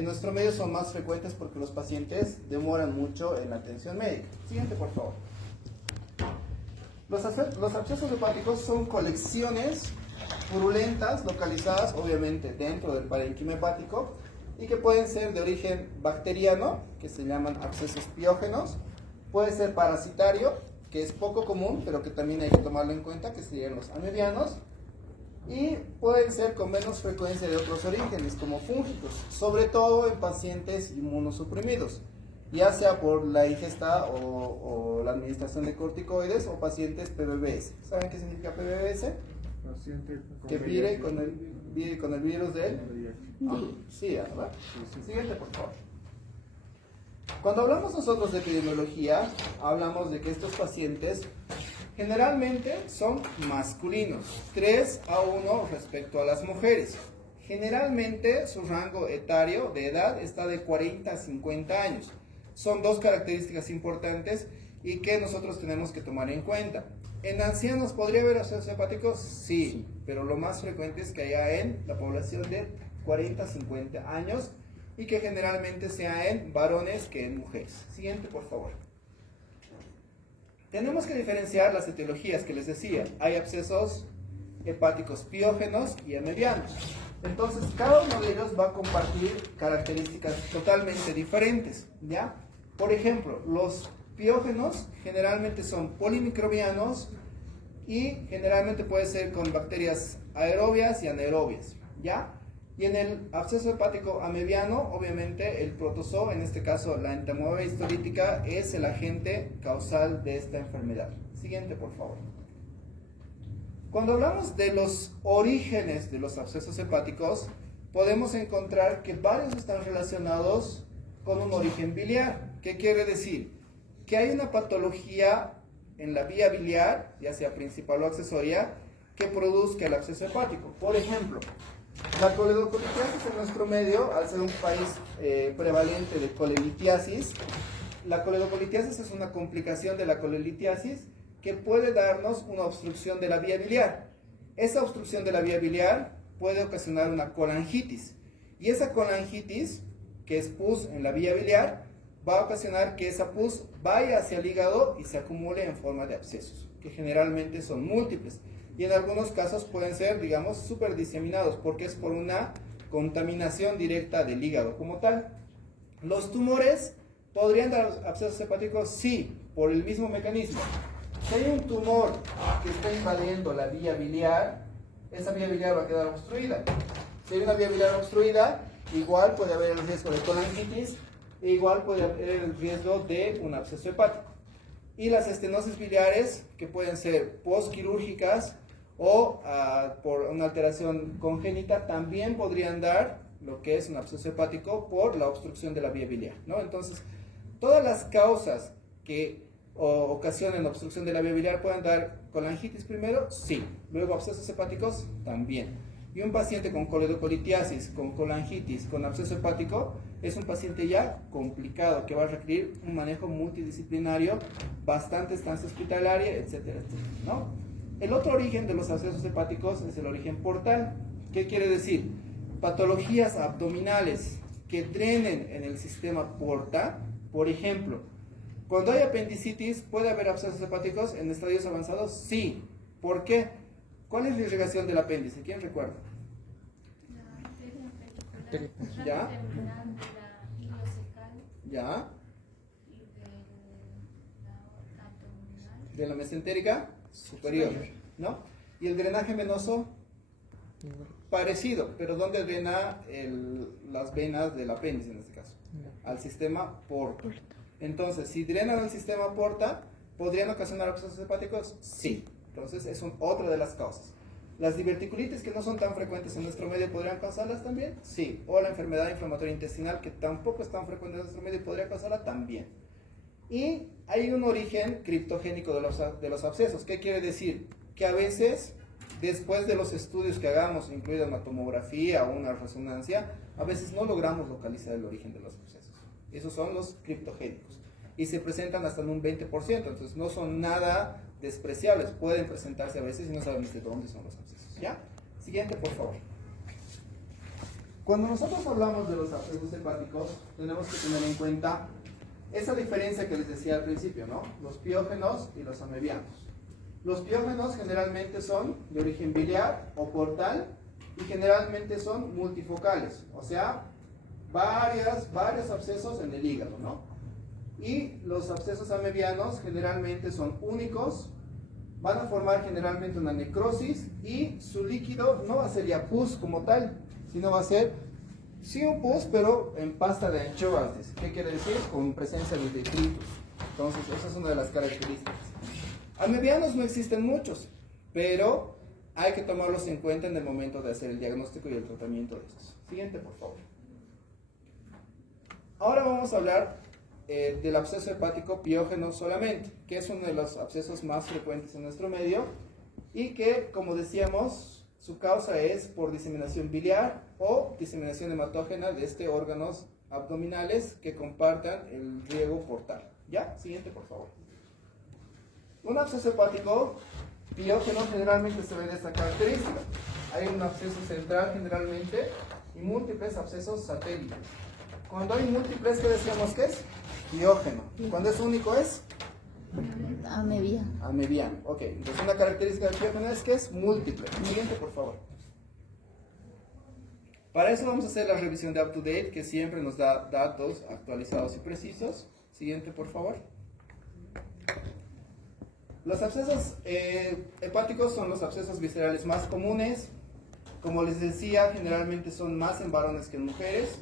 en nuestro medio son más frecuentes porque los pacientes demoran mucho en la atención médica. Siguiente, por favor. Los abscesos hepáticos son colecciones purulentas localizadas obviamente dentro del parénquima hepático y que pueden ser de origen bacteriano, que se llaman abscesos piógenos, puede ser parasitario, que es poco común, pero que también hay que tomarlo en cuenta, que serían los amebianos, y pueden ser con menos frecuencia de otros orígenes, como fúngicos, sobre todo en pacientes inmunosuprimidos, ya sea por la ingesta o la administración de corticoides o pacientes PBBS. ¿Saben qué significa PBBS? Paciente Que vive con el virus de él. Sí, ¿verdad? Siguiente, por favor. Cuando hablamos nosotros de epidemiología, hablamos de que estos pacientes generalmente son masculinos, 3 a 1 respecto a las mujeres. Generalmente su rango etario de edad está de 40 a 50 años. Son dos características importantes y que nosotros tenemos que tomar en cuenta. ¿En ancianos podría haber abscesos hepáticos? Sí, pero lo más frecuente es que haya en la población de 40 a 50 años y que generalmente sea en varones que en mujeres. Siguiente, por favor. Tenemos que diferenciar las etiologías que les decía. Hay abscesos hepáticos piógenos y amebianos. Entonces, cada uno de ellos va a compartir características totalmente diferentes, ¿ya? Por ejemplo, los piógenos generalmente son polimicrobianos y generalmente puede ser con bacterias aerobias y anaerobias, ¿ya? Y en el absceso hepático amebiano, obviamente el protozoo, en este caso la entamoeba histolítica, es el agente causal de esta enfermedad. Siguiente, por favor. Cuando hablamos de los orígenes de los abscesos hepáticos, podemos encontrar que varios están relacionados con un origen biliar. ¿Qué quiere decir? Que hay una patología en la vía biliar, ya sea principal o accesoria, que produzca el absceso hepático. Por ejemplo, la coledocolitiasis en nuestro medio, al ser un país prevalente de colelitiasis, la coledocolitiasis es una complicación de la colelitiasis que puede darnos una obstrucción de la vía biliar. Esa obstrucción de la vía biliar puede ocasionar una colangitis. Y esa colangitis, que es pus en la vía biliar, va a ocasionar que esa pus vaya hacia el hígado y se acumule en forma de abscesos, que generalmente son múltiples. Y en algunos casos pueden ser, digamos, súper diseminados, porque es por una contaminación directa del hígado como tal. ¿Los tumores podrían dar abscesos hepáticos? Sí, por el mismo mecanismo. Si hay un tumor que está invadiendo la vía biliar, esa vía biliar va a quedar obstruida. Si hay una vía biliar obstruida, igual puede haber el riesgo de colangitis, e igual puede haber el riesgo de un absceso hepático. Y las estenosis biliares, que pueden ser postquirúrgicas o por una alteración congénita, también podrían dar lo que es un absceso hepático por la obstrucción de la vía biliar, ¿no? Entonces, todas las causas que ocasionen obstrucción de la vía biliar pueden dar colangitis primero, sí. Luego abscesos hepáticos, también. Y un paciente con coledocolitiasis, con colangitis, con absceso hepático, es un paciente ya complicado que va a requerir un manejo multidisciplinario, bastante estancia hospitalaria, etcétera, etcétera, ¿no? El otro origen de los abscesos hepáticos es el origen portal. ¿Qué quiere decir? Patologías abdominales que drenen en el sistema porta. Por ejemplo, cuando hay apendicitis, ¿puede haber abscesos hepáticos en estadios avanzados? Sí. ¿Por qué? ¿Cuál es la irrigación del apéndice? ¿Quién recuerda? ¿Ya? ¿Ya? De la mesentérica superior, ¿no? ¿Y el drenaje venoso? Parecido, pero ¿dónde drena las venas del apéndice en este caso? Al sistema porta. Entonces, si drenan al sistema porta, ¿podrían ocasionar abscesos hepáticos? Sí. Entonces, es otra de las causas. ¿Las diverticulitis, que no son tan frecuentes en nuestro medio, podrían causarlas también? Sí. O la enfermedad inflamatoria intestinal, que tampoco es tan frecuente en nuestro medio, podría causarla también. Y hay un origen criptogénico de los abscesos. ¿Qué quiere decir? Que a veces, después de los estudios que hagamos, incluida una tomografía o una resonancia, a veces no logramos localizar el origen de los abscesos. Esos son los criptogénicos. Y se presentan hasta en un 20%, entonces no son nada despreciables. Pueden presentarse a veces y no sabemos de dónde son los abscesos, ¿ya? Siguiente, por favor. Cuando nosotros hablamos de los abscesos hepáticos, tenemos que tener en cuenta esa diferencia que les decía al principio, ¿no? Los piógenos y los amebianos. Los piógenos generalmente son de origen biliar o portal y generalmente son multifocales, o sea, varios abscesos en el hígado, ¿no? Y los abscesos amebianos generalmente son únicos, van a formar generalmente una necrosis y su líquido no va a ser ya pus como tal, sino va a ser, sí, un pus, pero en pasta de anchoas. ¿Qué quiere decir? Con presencia de detritus. Entonces, esa es una de las características. Amebianos no existen muchos, pero hay que tomarlos en cuenta en el momento de hacer el diagnóstico y el tratamiento de estos. Siguiente, por favor. Ahora vamos a hablar del absceso hepático piógeno solamente, que es uno de los abscesos más frecuentes en nuestro medio y que, como decíamos, su causa es por diseminación biliar o diseminación hematógena de órganos abdominales que compartan el riego portal. ¿Ya? Siguiente, por favor. Un absceso hepático piógeno generalmente se ve de esta característica. Hay un absceso central generalmente y múltiples abscesos satélites. Cuando hay múltiples, ¿qué decíamos que es? Piógeno. Cuando es único es amebiano. Amebiano. Ok, entonces una característica del piógeno es que es múltiple. Siguiente, por favor. Para eso vamos a hacer la revisión de UpToDate, que siempre nos da datos actualizados y precisos. Siguiente, por favor. Los abscesos hepáticos son los abscesos viscerales más comunes. Como les decía, generalmente son más en varones que en mujeres,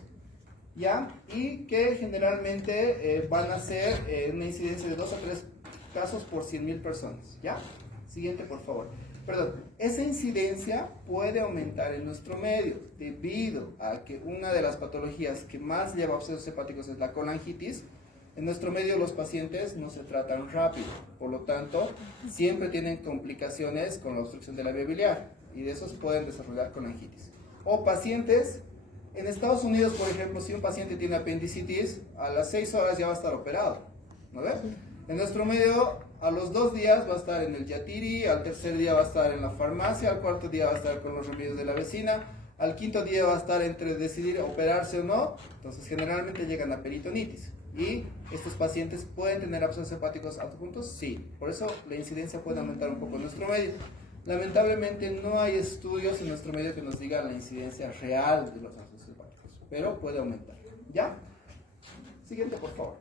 ¿ya? Y que generalmente van a ser una incidencia de 2 a 3 casos por 100.000 personas, ¿ya? Siguiente, por favor. Perdón, esa incidencia puede aumentar en nuestro medio debido a que una de las patologías que más lleva abscesos hepáticos es la colangitis. En nuestro medio los pacientes no se tratan rápido, por lo tanto, siempre tienen complicaciones con la obstrucción de la vía biliar y de esos pueden desarrollar colangitis. O pacientes, en Estados Unidos, por ejemplo, si un paciente tiene apendicitis, a las 6 horas ya va a estar operado, ¿no ves? En nuestro medio, a los 2 días va a estar en el Yatiri, al tercer día va a estar en la farmacia, al cuarto día va a estar con los remedios de la vecina, al quinto día va a estar entre decidir operarse o no, entonces generalmente llegan a peritonitis. ¿Y estos pacientes pueden tener abscesos hepáticos adjuntos? Sí. Por eso la incidencia puede aumentar un poco en nuestro medio. Lamentablemente no hay estudios en nuestro medio que nos diga la incidencia real de los abscesos hepáticos, pero puede aumentar. ¿Ya? Siguiente, por favor.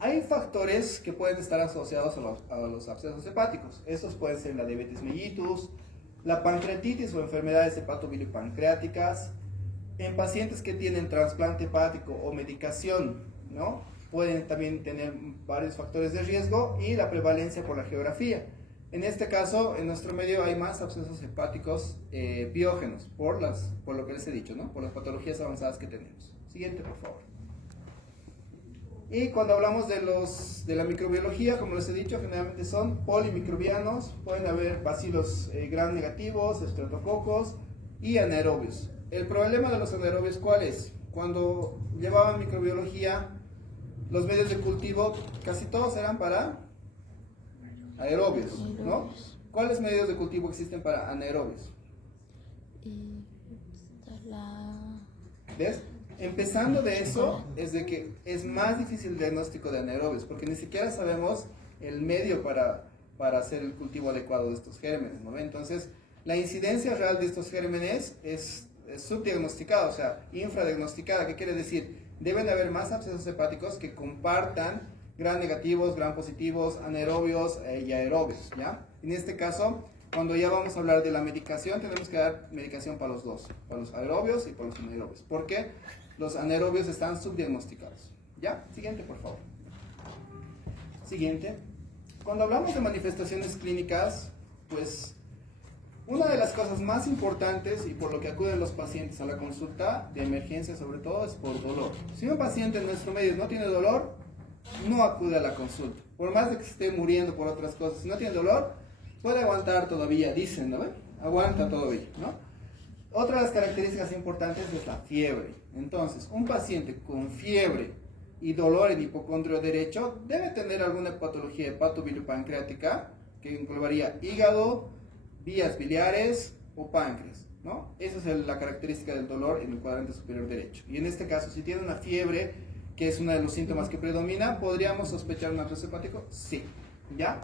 Hay factores que pueden estar asociados a los abscesos hepáticos. Estos pueden ser la diabetes mellitus, la pancreatitis o enfermedades hepatobilipancreáticas. En pacientes que tienen trasplante hepático o medicación, ¿no? Pueden también tener varios factores de riesgo y la prevalencia por la geografía. En este caso, en nuestro medio hay más abscesos hepáticos piógenos, por lo que les he dicho, ¿no? Por las patologías avanzadas que tenemos. Siguiente, por favor. Y cuando hablamos de la microbiología, como les he dicho, generalmente son polimicrobianos, pueden haber bacilos gram negativos, estreptococos y anaerobios. El problema de los anaerobios, ¿cuál es? Cuando llevaban microbiología, los medios de cultivo casi todos eran para aerobios, ¿no? ¿Cuáles medios de cultivo existen para anaerobios? ¿Ves? Empezando de eso, es de que es más difícil el diagnóstico de anaerobios, porque ni siquiera sabemos el medio para hacer el cultivo adecuado de estos gérmenes, ¿no? Entonces, la incidencia real de estos gérmenes es subdiagnosticada, o sea, infradiagnosticada. ¿Qué quiere decir? Deben haber más abscesos hepáticos que compartan gram negativos, gram positivos, anaerobios y aerobios, ¿ya? En este caso, cuando ya vamos a hablar de la medicación, tenemos que dar medicación para los dos, para los aerobios y para los anaerobios. ¿Por qué? Los anaerobios están subdiagnosticados. ¿Ya? Siguiente, por favor. Siguiente. Cuando hablamos de manifestaciones clínicas, pues una de las cosas más importantes y por lo que acuden los pacientes a la consulta de emergencia sobre todo es por dolor. Si un paciente en nuestro medio no tiene dolor, no acude a la consulta. Por más de que se esté muriendo por otras cosas, si no tiene dolor, puede aguantar todavía, dicen, ¿no? Aguanta todavía, ¿no? Otra de las características importantes es la fiebre. Entonces, un paciente con fiebre y dolor en hipocondrio derecho debe tener alguna patología hepatobilipancreática que englobaría hígado, vías biliares o páncreas. ¿no? Esa es la característica del dolor en el cuadrante superior derecho. Y en este caso, si tiene una fiebre, que es uno de los síntomas que predomina, ¿podríamos sospechar un absceso hepático? Sí, ¿ya?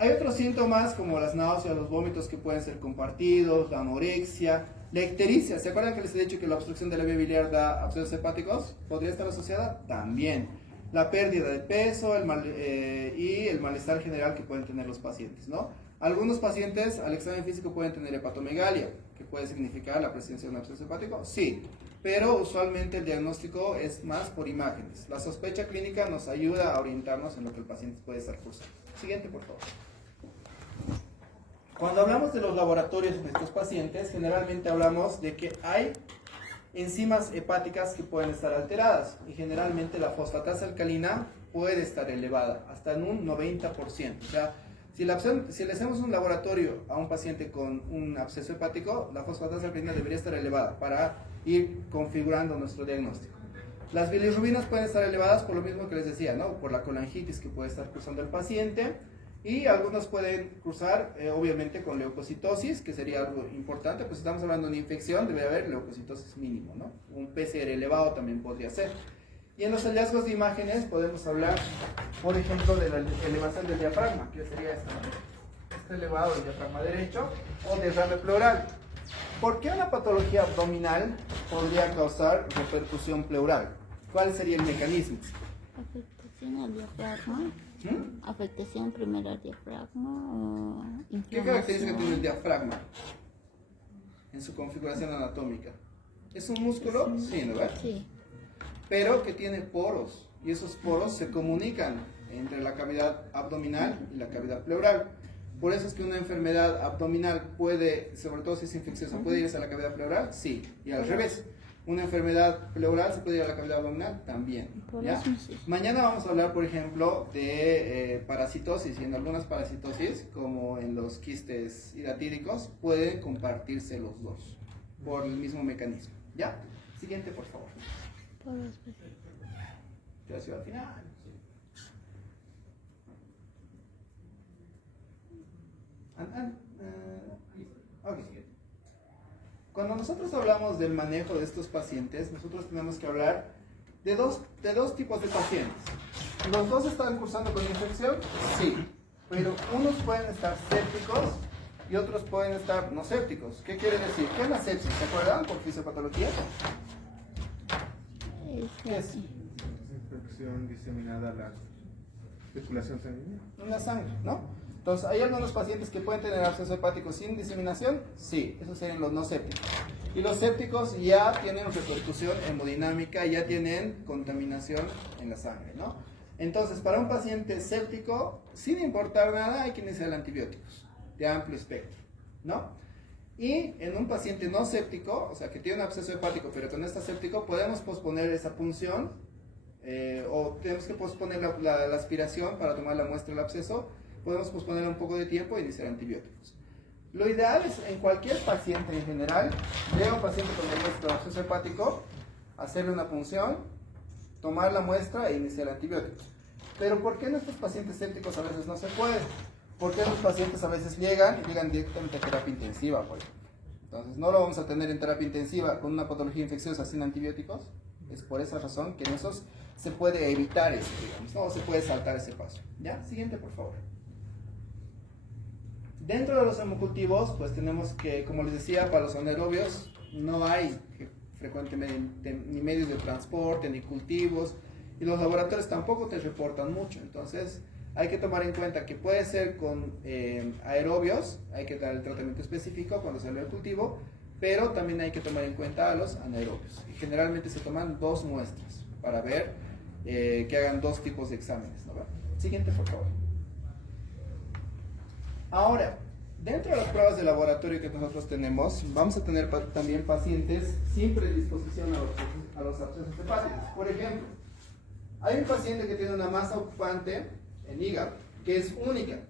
Hay otros síntomas como las náuseas, los vómitos que pueden ser compartidos, la anorexia, la ictericia. ¿Se acuerdan que les he dicho que la obstrucción de la vía biliar da abscesos hepáticos? ¿Podría estar asociada? También. La pérdida de peso y el malestar general que pueden tener los pacientes, ¿no? Algunos pacientes al examen físico pueden tener hepatomegalia, que puede significar la presencia de un absceso hepático, sí, pero usualmente el diagnóstico es más por imágenes. La sospecha clínica nos ayuda a orientarnos en lo que el paciente puede estar cursando. Siguiente, por favor. Cuando hablamos de los laboratorios de estos pacientes, generalmente hablamos de que hay enzimas hepáticas que pueden estar alteradas y generalmente la fosfatasa alcalina puede estar elevada hasta en un 90%. O sea, si le hacemos un laboratorio a un paciente con un absceso hepático, la fosfatasa alcalina debería estar elevada para ir configurando nuestro diagnóstico. Las bilirrubinas pueden estar elevadas por lo mismo que les decía, ¿no? Por la colangitis que puede estar cursando el paciente. Y algunos pueden cruzar, obviamente, con leucocitosis, que sería algo importante, pues estamos hablando de una infección, debe haber leucocitosis mínimo, ¿no? Un PCR elevado también podría ser. Y en los hallazgos de imágenes podemos hablar, por ejemplo, de la elevación del diafragma, que sería esta, ¿no? Este elevado del diafragma derecho, o derrame pleural. ¿Por qué una patología abdominal podría causar repercusión pleural? ¿Cuál sería el mecanismo? Afectación al diafragma. Afectación primero al diafragma o ¿Qué característica tiene el diafragma en su configuración anatómica? ¿Es un músculo? Sí, ¿no ves? Sí. Pero que tiene poros, y esos poros se comunican entre la cavidad abdominal y la cavidad pleural. Por eso es que una enfermedad abdominal puede, sobre todo si es infecciosa, ¿puede irse a la cavidad pleural? Sí, y al revés. Una enfermedad pleural se puede ir a la cavidad abdominal también, ¿ya? Mañana vamos a hablar, por ejemplo, de parasitosis, y en algunas parasitosis, como en los quistes hidatídicos, pueden compartirse los dos por el mismo mecanismo, ¿ya? Siguiente, por favor. Ya se va al final. Ok. Cuando nosotros hablamos del manejo de estos pacientes, nosotros tenemos que hablar de dos tipos de pacientes. ¿Los dos están cursando con infección? Sí, pero unos pueden estar sépticos y otros pueden estar no sépticos. ¿Qué quiere decir? ¿Qué es la sepsis? ¿Se acuerdan por fisiopatología? ¿Qué es? Infección diseminada a la circulación sanguínea. En la sangre, ¿no? Entonces, ¿hay algunos pacientes que pueden tener absceso hepático sin diseminación? Sí, esos serían los no sépticos. Y los sépticos ya tienen repercusión hemodinámica, ya tienen contaminación en la sangre, ¿no? Entonces, para un paciente séptico, sin importar nada, hay que iniciar antibióticos de amplio espectro, ¿no? Y en un paciente no séptico, o sea, que tiene un absceso hepático, pero que no está séptico, podemos posponer esa punción, o tenemos que posponer la aspiración para tomar la muestra del absceso. Podemos posponerle un poco de tiempo e iniciar antibióticos. Lo ideal es en cualquier paciente en general, llega un paciente con diagnóstico de absceso hepático, hacerle una punción, tomar la muestra e iniciar antibióticos. Pero ¿por qué en estos pacientes sépticos a veces no se puede? Porque los pacientes a veces llegan directamente a terapia intensiva, por ejemplo. Entonces no lo vamos a tener en terapia intensiva con una patología infecciosa sin antibióticos. Es por esa razón que en esos se puede evitar eso, digamos, no se puede saltar ese paso. ¿Ya? Siguiente, por favor. Dentro de los hemocultivos, pues tenemos que, como les decía, para los anaerobios no hay frecuentemente ni medios de transporte, ni cultivos, y los laboratorios tampoco te reportan mucho. Entonces, hay que tomar en cuenta que puede ser con aerobios, hay que dar el tratamiento específico cuando sale el cultivo, pero también hay que tomar en cuenta a los anaerobios. Y generalmente se toman 2 muestras para ver que hagan 2 tipos de exámenes, ¿no? Siguiente, por favor. Ahora, dentro de las pruebas de laboratorio que nosotros tenemos, vamos a tener también pacientes sin predisposición a los abscesos hepáticos. Por ejemplo, hay un paciente que tiene una masa ocupante en hígado, que es única.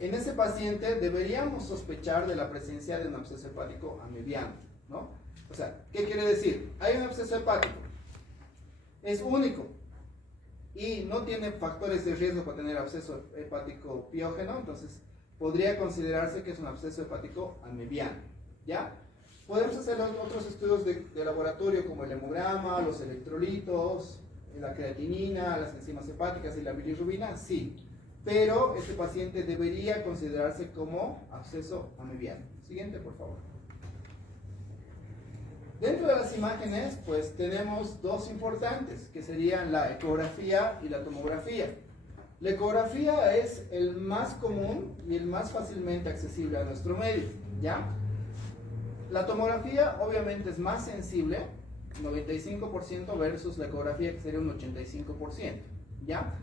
En ese paciente deberíamos sospechar de la presencia de un absceso hepático amebiano, ¿no? O sea, ¿qué quiere decir? Hay un absceso hepático, es único y no tiene factores de riesgo para tener absceso hepático piógeno, entonces podría considerarse que es un absceso hepático amebiano, ¿ya? Podemos hacer otros estudios de laboratorio como el hemograma, los electrolitos, la creatinina, las enzimas hepáticas y la bilirrubina, sí. Pero este paciente debería considerarse como absceso amebiano. Siguiente, por favor. Dentro de las imágenes, pues tenemos dos importantes, que serían la ecografía y la tomografía. La ecografía es el más común y el más fácilmente accesible a nuestro medio, ¿ya? La tomografía obviamente es más sensible, 95% versus la ecografía que sería un 85%, ¿ya?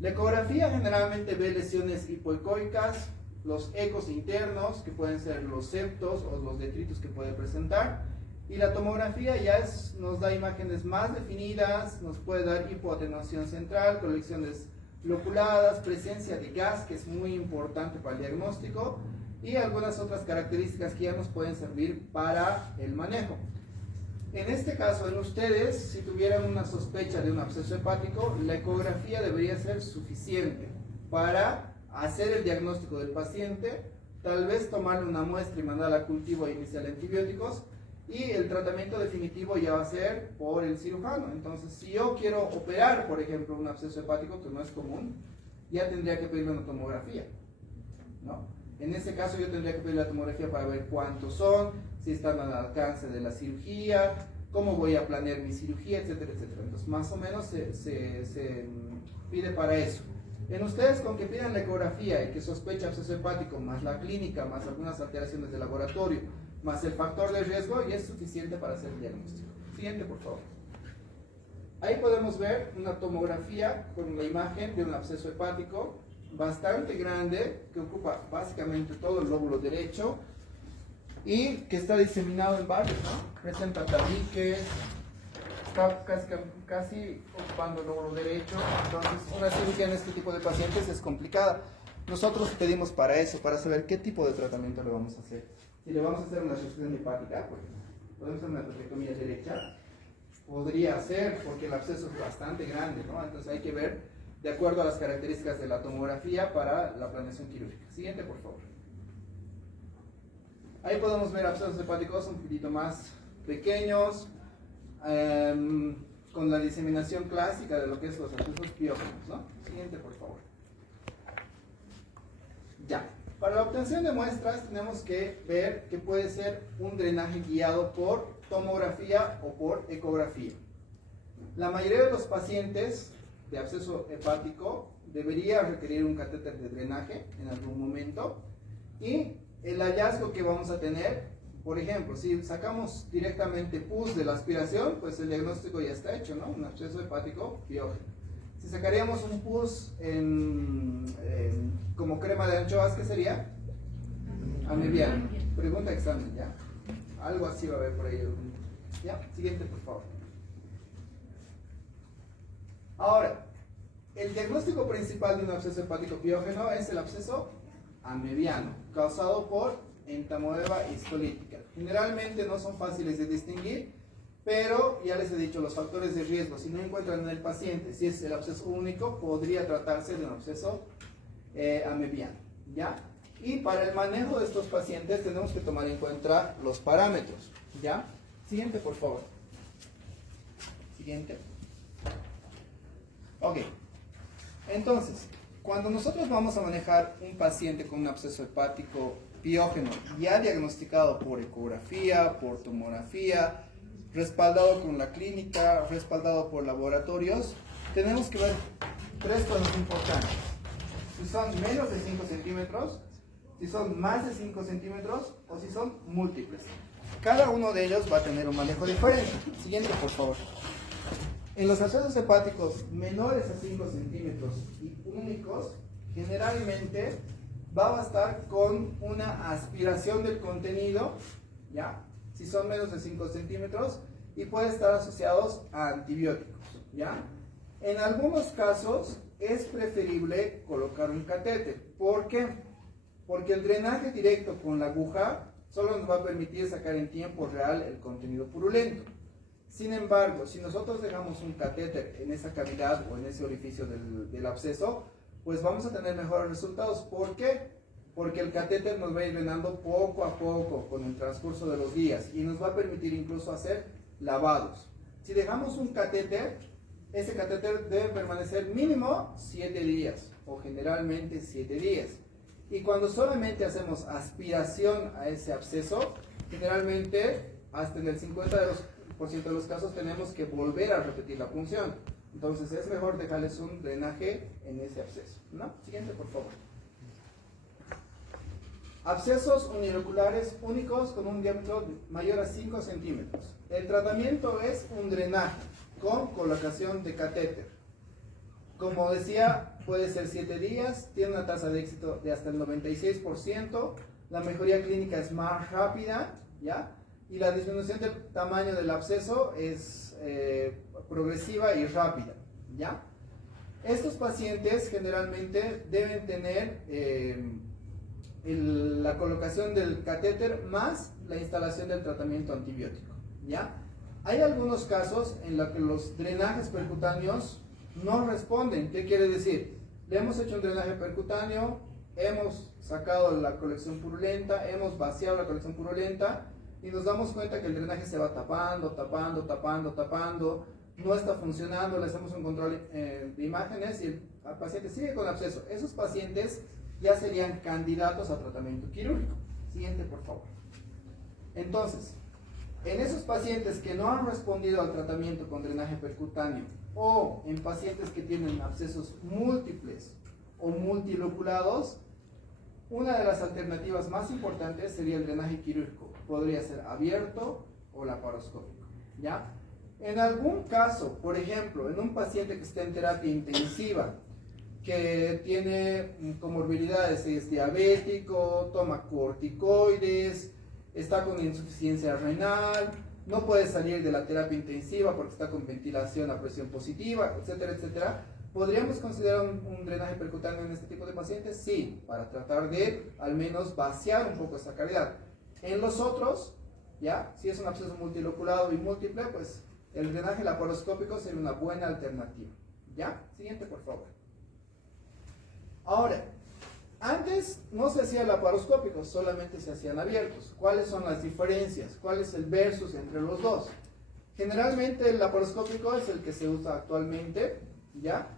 La ecografía generalmente ve lesiones hipoecoicas, los ecos internos, que pueden ser los septos o los detritos que puede presentar, y la tomografía ya nos da imágenes más definidas, nos puede dar hipoatenuación central, colecciones loculadas, presencia de gas, que es muy importante para el diagnóstico, y algunas otras características que ya nos pueden servir para el manejo. En este caso, en ustedes, si tuvieran una sospecha de un absceso hepático, la ecografía debería ser suficiente para hacer el diagnóstico del paciente, tal vez tomarle una muestra y mandarla a cultivo e iniciar antibióticos, y el tratamiento definitivo ya va a ser por el cirujano. Entonces, si yo quiero operar, por ejemplo, un absceso hepático, que no es común, ya tendría que pedirle una tomografía, ¿no? En ese caso yo tendría que pedir la tomografía para ver cuántos son, si están al alcance de la cirugía, cómo voy a planear mi cirugía, etcétera, etcétera. Entonces, más o menos se pide para eso. En ustedes, con que pidan la ecografía y que sospecha absceso hepático, más la clínica, más algunas alteraciones de laboratorio, más el factor de riesgo, ya es suficiente para hacer el diagnóstico. Siguiente, por favor. Ahí podemos ver una tomografía con la imagen de un absceso hepático bastante grande, que ocupa básicamente todo el lóbulo derecho y que está diseminado en varios, ¿no? Presenta tabiques, está casi ocupando el lóbulo derecho. Entonces, una cirugía en este tipo de pacientes es complicada. Nosotros pedimos para eso, para saber qué tipo de tratamiento le vamos a hacer. Si le vamos a hacer una resección hepática, pues, podemos hacer una tracectomía derecha, podría ser, porque el absceso es bastante grande, ¿no? Entonces hay que ver de acuerdo a las características de la tomografía para la planeación quirúrgica. Siguiente, por favor. Ahí podemos ver abscesos hepáticos un poquito más pequeños, con la diseminación clásica de lo que es los abscesos piógenos, ¿no? Siguiente, por favor. Ya. Para la obtención de muestras tenemos que ver que puede ser un drenaje guiado por tomografía o por ecografía. La mayoría de los pacientes de absceso hepático debería requerir un catéter de drenaje en algún momento, y el hallazgo que vamos a tener, por ejemplo, si sacamos directamente pus de la aspiración, pues el diagnóstico ya está hecho, ¿no? Un absceso hepático piógeno. Si sacaríamos un pus como crema de anchoas, ¿qué sería? Amebiano. Pregunta examen, ¿ya? Algo así va a haber por ahí. ¿Ya? Siguiente, por favor. Ahora, el diagnóstico principal de un absceso hepático piógeno es el absceso amebiano, causado por entamoeba histolítica. Generalmente no son fáciles de distinguir, pero ya les he dicho los factores de riesgo. Si no encuentran en el paciente, si es el absceso único, podría tratarse de un absceso amebiano, ¿ya? Y para el manejo de estos pacientes tenemos que tomar en cuenta los parámetros, ¿ya? Siguiente, por favor. Siguiente. Ok. Entonces, cuando nosotros vamos a manejar un paciente con un absceso hepático piógeno ya diagnosticado por ecografía, por tomografía, respaldado con la clínica, respaldado por laboratorios, tenemos que ver tres cosas importantes. Si son menos de 5 centímetros, si son más de 5 centímetros o si son múltiples. Cada uno de ellos va a tener un manejo diferente. Siguiente, por favor. En los abscesos hepáticos menores a 5 centímetros y únicos, generalmente va a bastar con una aspiración del contenido, ¿ya? Si son menos de 5 centímetros, y puede estar asociados a antibióticos, ¿ya? En algunos casos es preferible colocar un catéter. ¿Por qué? Porque el drenaje directo con la aguja solo nos va a permitir sacar en tiempo real el contenido purulento. Sin embargo, si nosotros dejamos un catéter en esa cavidad o en ese orificio del absceso, pues vamos a tener mejores resultados. ¿Por qué? porque el catéter nos va a ir drenando poco a poco con el transcurso de los días y nos va a permitir incluso hacer lavados. Si dejamos un catéter, ese catéter debe permanecer mínimo 7 días o generalmente 7 días. Y cuando solamente hacemos aspiración a ese absceso, generalmente hasta en el 50% de los casos tenemos que volver a repetir la punción. Entonces es mejor dejarles un drenaje en ese absceso, ¿no? Siguiente, por favor. Abscesos uniloculares únicos con un diámetro mayor a 5 centímetros. El tratamiento es un drenaje con colocación de catéter. Como decía, puede ser 7 días, tiene una tasa de éxito de hasta el 96%, la mejoría clínica es más rápida, ¿ya? Y la disminución del tamaño del absceso es progresiva y rápida, ¿ya? Estos pacientes generalmente deben tener la colocación del catéter más la instalación del tratamiento antibiótico, ¿ya? Hay algunos casos en los que los drenajes percutáneos no responden. ¿Qué quiere decir? Le hemos hecho un drenaje percutáneo, hemos sacado la colección purulenta, hemos vaciado la colección purulenta y nos damos cuenta que el drenaje se va tapando, no está funcionando, le hacemos un control de imágenes y el paciente sigue con absceso. Esos pacientes ya serían candidatos a tratamiento quirúrgico. Siguiente, por favor. Entonces, en esos pacientes que no han respondido al tratamiento con drenaje percutáneo o en pacientes que tienen abscesos múltiples o multiloculados, una de las alternativas más importantes sería el drenaje quirúrgico. Podría ser abierto o laparoscópico, ¿ya? En algún caso, por ejemplo, en un paciente que está en terapia intensiva, que tiene comorbilidades, es diabético, toma corticoides, está con insuficiencia renal, no puede salir de la terapia intensiva porque está con ventilación a presión positiva, etcétera, etcétera. ¿Podríamos considerar un drenaje percutáneo en este tipo de pacientes? Sí, para tratar de al menos vaciar un poco esa cavidad. En los otros, ya, si es un absceso multiloculado y múltiple, pues el drenaje laparoscópico sería una buena alternativa. ¿Ya? Siguiente, por favor. Ahora, antes no se hacía laparoscópicos, solamente se hacían abiertos. ¿Cuáles son las diferencias? ¿Cuál es el versus entre los dos? Generalmente el laparoscópico es el que se usa actualmente, ¿ya?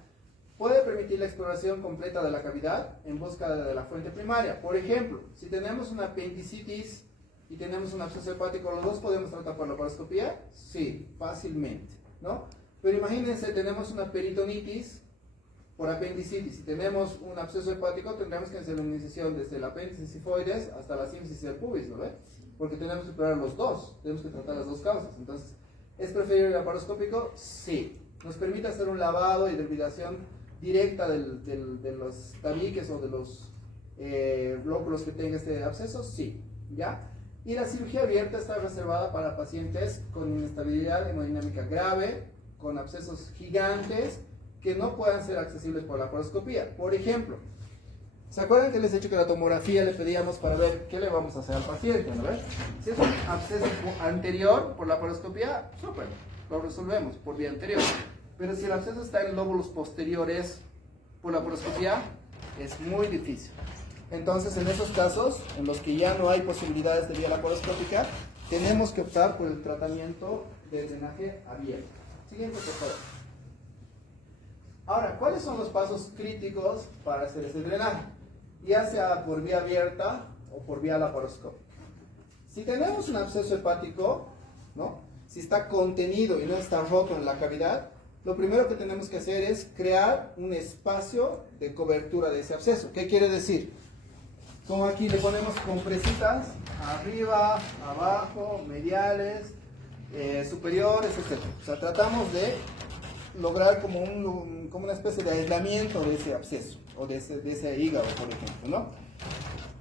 Puede permitir la exploración completa de la cavidad en busca de la fuente primaria. Por ejemplo, si tenemos una apendicitis y tenemos un absceso hepático, ¿los dos podemos tratar por laparoscopía? Sí, fácilmente, ¿no? Pero imagínense, tenemos una peritonitis por apendicitis. Si tenemos un absceso hepático, tendremos que hacer una incisión desde el apéndice sifoides hasta la sínfisis del pubis, ¿no ve? Porque tenemos que explorar los dos, tenemos que tratar las dos causas. Entonces, ¿es preferible el laparoscópico? Sí. ¿Nos permite hacer un lavado y debilitación directa de los tabiques o de los lóbulos que tenga este absceso? Sí, ¿ya? Y la cirugía abierta está reservada para pacientes con inestabilidad hemodinámica grave, con abscesos gigantes, que no puedan ser accesibles por la laparoscopía. Por ejemplo, ¿se acuerdan que les he dicho que la tomografía le pedíamos para ver qué le vamos a hacer al paciente, ¿no ves? Si es un absceso anterior por la laparoscopía, súper, lo resolvemos por vía anterior. Pero si el absceso está en lóbulos posteriores por la laparoscopía, es muy difícil. Entonces, en esos casos, en los que ya no hay posibilidades de vía laparoscópica, tenemos que optar por el tratamiento de drenaje abierto. Siguiente, por favor. Ahora, ¿cuáles son los pasos críticos para hacer ese drenaje? Ya sea por vía abierta o por vía laparoscópica. Si tenemos un absceso hepático, ¿no? Si está contenido y no está roto en la cavidad, lo primero que tenemos que hacer es crear un espacio de cobertura de ese absceso. ¿Qué quiere decir? Como aquí le ponemos compresitas arriba, abajo, mediales, superiores, etc. O sea, tratamos de lograr como una especie de aislamiento de ese absceso o de ese hígado, por ejemplo, ¿no?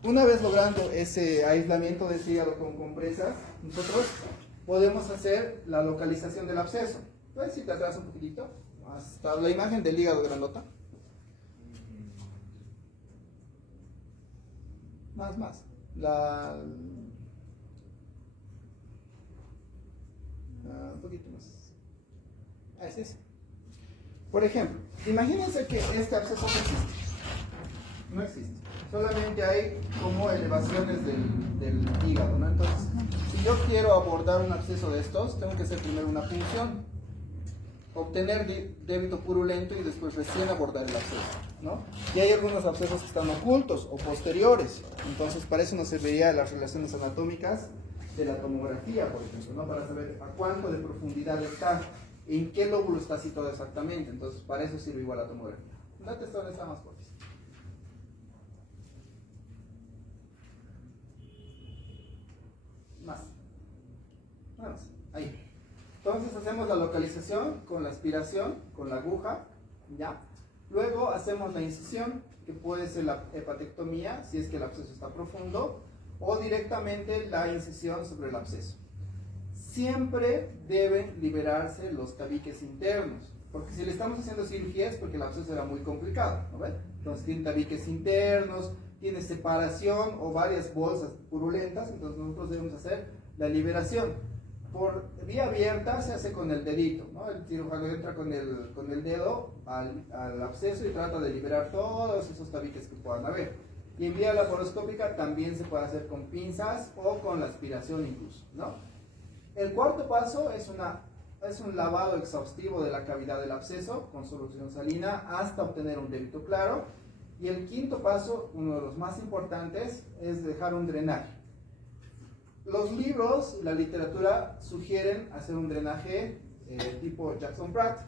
Una vez logrando ese aislamiento de ese hígado con compresas, nosotros podemos hacer la localización del absceso. ¿Puedes ir atrás un poquitito? Hasta la imagen del hígado grandota. Más. Un poquito más. Es ese. Por ejemplo, imagínense que este absceso no existe. No existe. solamente hay como elevaciones del hígado, ¿no? Entonces, si yo quiero abordar un absceso de estos, tengo que hacer primero una punción, obtener débito purulento y después recién abordar el absceso, ¿no? Y hay algunos abscesos que están ocultos o posteriores, entonces para eso nos serviría las relaciones anatómicas de la tomografía, por ejemplo, ¿no? Para saber a cuánto de profundidad está, en qué lóbulo está situado exactamente, entonces para eso sirve igual la tomografía. Date esto donde está más fuerte. Más. Nada más. Ahí. Entonces hacemos la localización con la aspiración, con la aguja, ¿ya? Luego hacemos la incisión, que puede ser la hepatectomía, si es que el absceso está profundo, o directamente la incisión sobre el absceso. Siempre deben liberarse los tabiques internos, porque si le estamos haciendo cirugía es porque el absceso era muy complicado, ¿no ven? Entonces tiene tabiques internos, tiene separación o varias bolsas purulentas, entonces nosotros debemos hacer la liberación. Por vía abierta se hace con el dedito, ¿no? El cirujano entra con el dedo al absceso y trata de liberar todos esos tabiques que puedan haber. Y en vía laparoscópica también se puede hacer con pinzas o con la aspiración incluso, ¿no? El cuarto paso es un lavado exhaustivo de la cavidad del absceso con solución salina hasta obtener un débito claro. Y el quinto paso, uno de los más importantes, es dejar un drenaje. Los libros, la literatura sugieren hacer un drenaje tipo Jackson Pratt.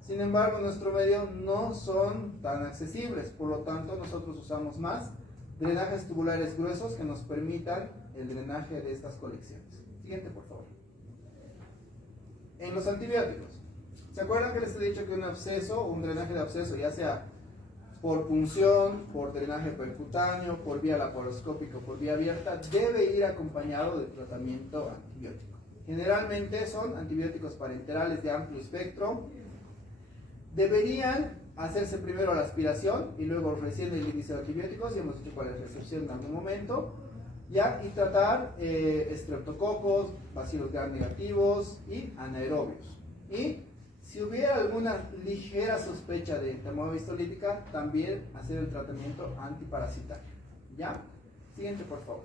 Sin embargo, en nuestro medio no son tan accesibles, por lo tanto nosotros usamos más drenajes tubulares gruesos que nos permitan el drenaje de estas colecciones. Siguiente, por favor. En los antibióticos, ¿se acuerdan que les he dicho que un absceso, un drenaje de absceso, ya sea por punción, por drenaje percutáneo, por vía laparoscópica o por vía abierta, debe ir acompañado de tratamiento antibiótico? Generalmente son antibióticos parenterales de amplio espectro. Deberían hacerse primero la aspiración y luego recién el inicio de antibióticos, y hemos dicho cuál es la recepción en algún momento, ¿ya? Y tratar estreptococos, bacilos gram negativos y anaerobios. Y si hubiera alguna ligera sospecha de enfermedad histolítica, también hacer el tratamiento antiparasitario, ¿ya? Siguiente, por favor.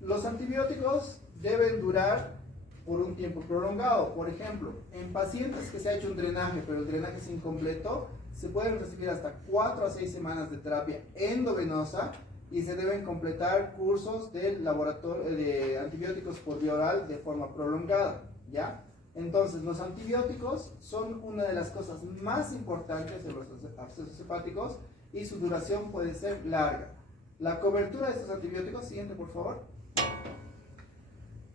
Los antibióticos deben durar por un tiempo prolongado. Por ejemplo, en pacientes que se ha hecho un drenaje, pero el drenaje es incompleto, se pueden recibir hasta 4 a 6 semanas de terapia endovenosa y se deben completar cursos de laboratorio de antibióticos por vía oral de forma prolongada, ¿ya? Entonces, los antibióticos son una de las cosas más importantes de los abscesos hepáticos y su duración puede ser larga. La cobertura de estos antibióticos, siguiente por favor,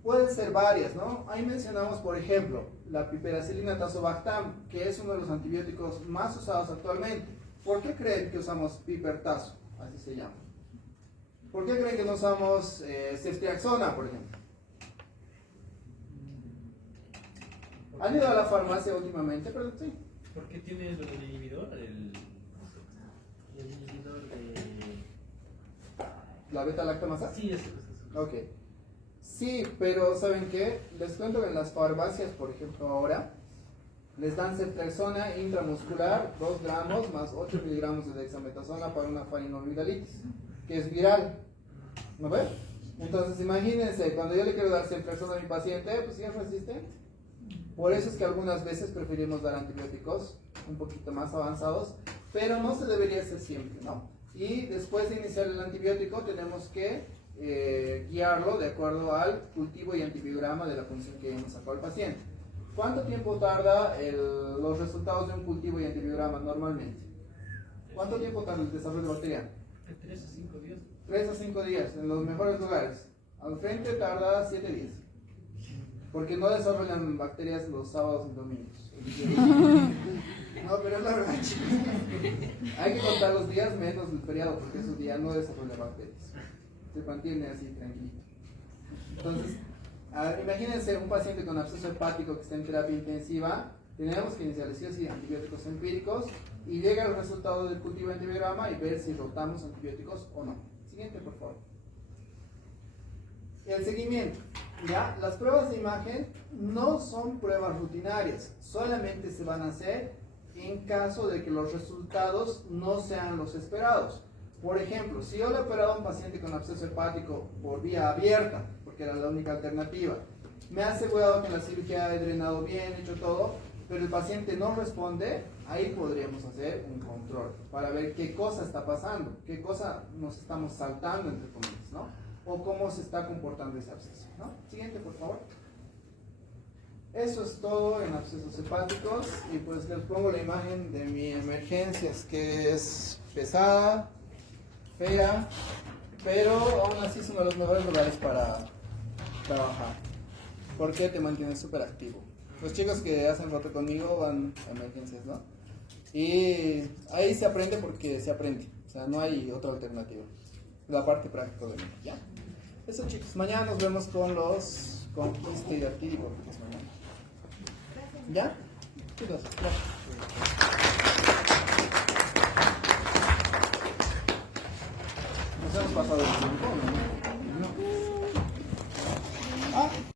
pueden ser varias, ¿no? Ahí mencionamos, por ejemplo, la piperacilina tazobactam, que es uno de los antibióticos más usados actualmente. ¿Por qué creen que usamos pipertazo? Así se llama. ¿Por qué creen que no usamos ceftriaxona, por ejemplo? ¿Han ido a la farmacia últimamente? Pero sí. Porque tiene el inhibidor, el inhibidor de... ¿La beta-lactamasa? Sí, eso. Ok. Sí, pero ¿saben qué? Les cuento que en las farmacias, por ejemplo, ahora, les dan ceftriaxona intramuscular, 2 gramos más 8 miligramos de dexametasona para una faringoamigdalitis, que es viral. ¿No ven? Entonces, imagínense, cuando yo le quiero dar ceftriaxona a mi paciente, pues sí es resistente. Por eso es que algunas veces preferimos dar antibióticos un poquito más avanzados, pero no se debería hacer siempre, ¿no? Y después de iniciar el antibiótico tenemos que guiarlo de acuerdo al cultivo y antibiograma de la función que hemos sacado al paciente. ¿Cuánto tiempo tarda los resultados de un cultivo y antibiograma normalmente? ¿Cuánto tiempo tarda el desarrollo bacteriano? De 3 a 5 días. 3 a 5 días, en los mejores lugares. Al frente tarda 7 días. Porque no desarrollan bacterias los sábados y domingos. No, pero es la verdad, chicos. Hay que contar los días menos el feriado, porque esos días no desarrollan bacterias. Se mantiene así tranquilito. Entonces, imagínense un paciente con absceso hepático que está en terapia intensiva. Tenemos que iniciar sí o sí antibióticos empíricos y llega el resultado del cultivo de antibiograma y ver si rotamos antibióticos o no. Siguiente, por favor. El seguimiento. ¿Ya? Las pruebas de imagen no son pruebas rutinarias, solamente se van a hacer en caso de que los resultados no sean los esperados. Por ejemplo, si yo le he operado a un paciente con absceso hepático por vía abierta, porque era la única alternativa, me ha asegurado que en la cirugía he drenado bien, he hecho todo, pero el paciente no responde, ahí podríamos hacer un control para ver qué cosa está pasando, qué cosa nos estamos saltando, entre comillas, ¿no? O cómo se está comportando ese absceso, ¿no? Siguiente, por favor. Eso es todo en abscesos hepáticos y pues les pongo la imagen de mi emergencias, que es pesada, fea, pero aún así es uno de los mejores lugares para trabajar, porque te mantienes súper activo. Los chicos que hacen foto conmigo van a emergencias, ¿no? Y ahí se aprende porque se aprende, o sea, no hay otra alternativa. La parte práctica de mí, ¿ya? Eso, chicos, mañana nos vemos con Quiste y Arquídico, es mañana. ¿Ya? Chicos, gracias. Nos hemos pasado el tiempo, ¿no?